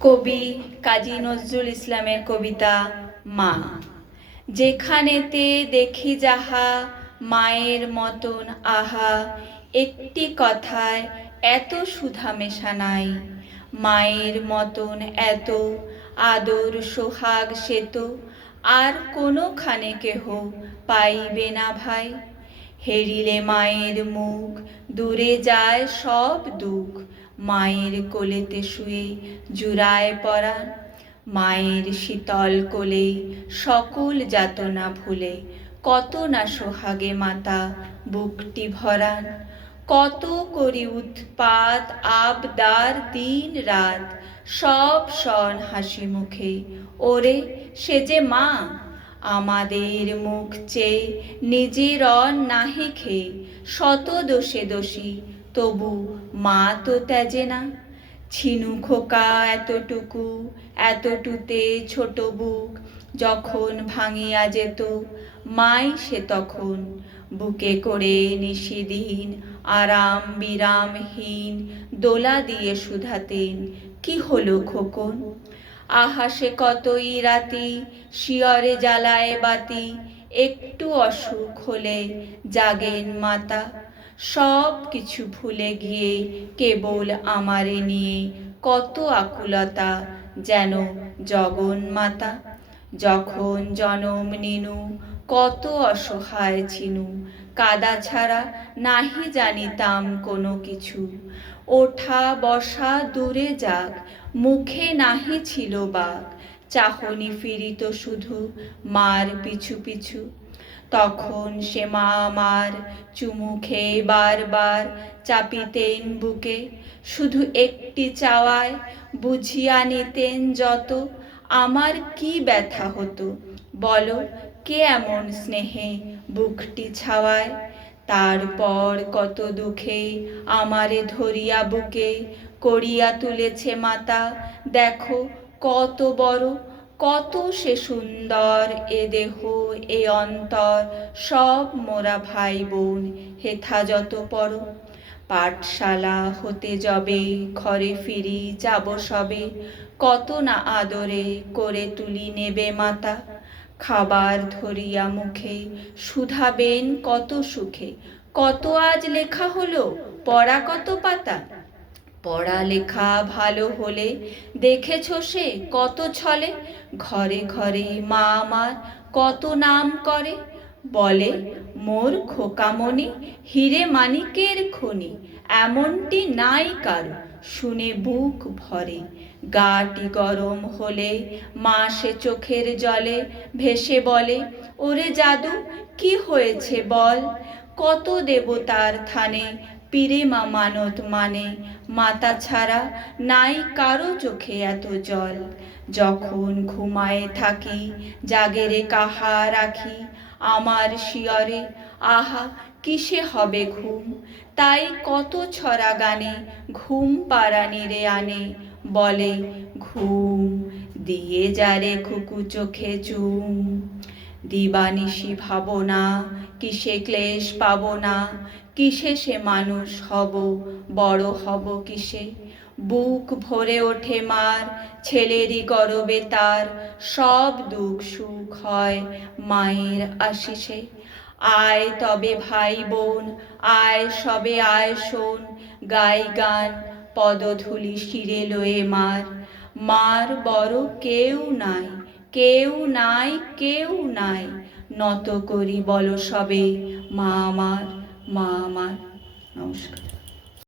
কবি কাজী নজরুল ইসলামের কবিতা মা। যেখানেতে দেখি যাহা মায়ের মতন আহা, একটি কথায় এত সুধা মেশা নাই। মায়ের মতন এত আদর সোহাগ সে তো আর কোনোখানে কেহ পাইবে না ভাই। হেরিলে মায়ের মুখ দূরে যায় সব দুঃখ, মায়ের কোলেতে শুয়ে জুড়ায় পরাণ। মায়ের শীতল কোলে সকল যাতনা ভুলে কত না সোহাগে মাতা বুকটি ভরান। কত করি উৎপাত আবদার দিন রাত, সব সন হাসি মুখে ওরে সে যে মা। আমাদের মুখ চেয়ে নিজের নাহি খেয়ে শত দোষে দোষী, তবু মা তো ত্যাজে না। ছিনু খোকা এতটুকু এতটুতে ছোট বুক, যখন ভাঙিয়া যেত মাই সে তখন বুকে করে নিশিদিন আরাম বিরামহীন দোলা দিয়ে শুধাতেন, কি হলো খোকন। আহা সে কতই রাতি শিয়রে জ্বালায় বাতি, একটু অসুখ হলে জাগেন মাতা। সব কিছু ভুলে গিয়ে কেবল আমারে নিয়ে কত আকুলতা, যেন জগন্মাতা। যখন জনম নিনু কত অসহায় ছিনু, কাদা ছাড়া নাহি জানিতাম কোনো কিছু। ওঠা বসা দূরে যাক, মুখে নাহি ছিল বাক, চাহনি ফিরিত শুধু মার পিছু পিছু। তখন সে মা আমার চুমু খেয়ে বারবার চাপিতেন বুকে, শুধু একটি চাওয়ায় বুঝিয়া নিতেন যত আমার কি ব্যথা হতো। বলো কে এমন স্নেহে বুকটি ছাওয়ায়। তারপর কত দুঃখে আমারে ধরিয়া বুকে করিয়া তুলেছে মাতা, দেখো কত বড় কত সে সুন্দর এ দেহ এ অন্তর। সব মোরা ভাই বোন হেথা যত পর। পাঠশালা হতে যবে ঘরে ফিরি যাব সবে, কত না আদরে করে তুলি নেবে মাতা। খাবার ধরিয়া মুখে শুধাবেন কত সুখে, কত আজ লেখা হলো পড়া কত পাতা। পড়া লেখা ভালো হলে দেখেছ সে কত ছলে, ঘরে ঘরে মা আমার কত নাম করে। বলে মোর খোকামণি হিরে মানিকের খনি, এমনটি নাই কারো শুনে বুক ভরে। গাটি গরম হলে মা সে চোখের জলে ভেসে বলে, ওরে জাদু কি হয়েছে বল। কত দেবতার থানে পীরে মা মানত মানে, মাতা ছাড়া নাই কারো চোখে এত জল। যখন ঘুমায়ে থাকি জাগেরে কাহা রাখি, আমার শিয়রে আহা কিসে হবে ঘুম। তাই কত ছড়া গানে ঘুম পাড়ানিরে আনে, বলে ঘুম দিয়ে যারে খুকু চোখে চুম। দিবানিশি ভাবনা কিসে ক্লেশ পাব না, কিসে সে মানুষ হব বড় হব কিসে। বুক ভরে ওঠে মার ছেলেরই গরবে তার, সব দুঃখ সুখ হয় মায়ের আশিসে। আয় তবে ভাই বোন আয় সবে আয় শোন, গাই গান পদধূলি শিরে লয়ে মার। মার বড় কেউ নাই কেউ নাই কেউ নাই, নত করি বলো সবে মা আমার মা আমার। নমস্কার।